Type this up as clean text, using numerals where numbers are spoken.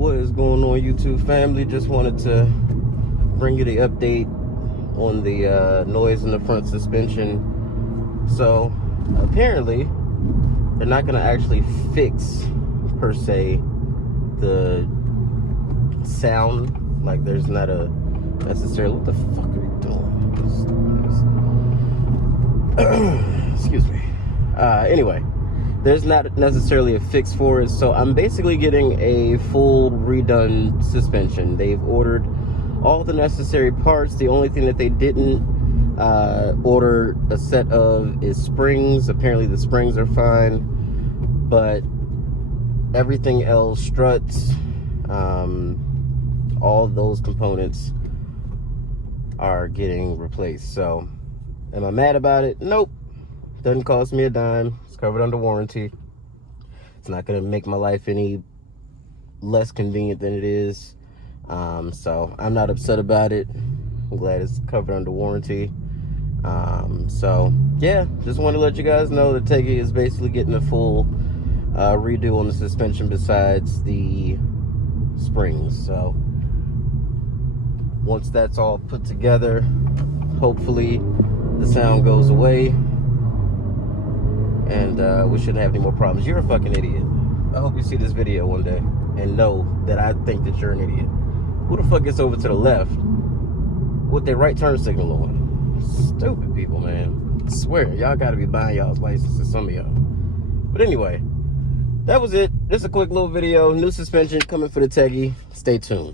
What is going on, YouTube family? Just wanted to bring you the update on the noise in the front suspension. So apparently they're not going to actually fix per se the sound. Like there's not a necessarily, what the fuck are you doing? Excuse me. Anyway, there's not necessarily a fix for it, so I'm basically getting a full redone suspension. They've ordered all the necessary parts. The only thing that they didn't order a set of is springs. Apparently the springs are fine, but everything else, struts, all those components are getting replaced. So am I mad about it? Nope. Doesn't cost me a dime. It's covered under warranty. It's not going to make my life any less convenient than it is. So I'm not upset about it. I'm glad it's covered under warranty. So yeah, just want to let you guys know that Integra is basically getting a full redo on the suspension besides the springs. So once that's all put together, hopefully the sound goes away and we shouldn't have any more problems. You're a fucking idiot. I hope you see this video one day and know that I think that you're an idiot. Who the fuck gets over to the left with their right turn signal on? Stupid people, man. I swear, y'all gotta be buying y'all's licenses, some of y'all. But anyway, that was it. Just a quick little video. New suspension coming for the Integra. Stay tuned.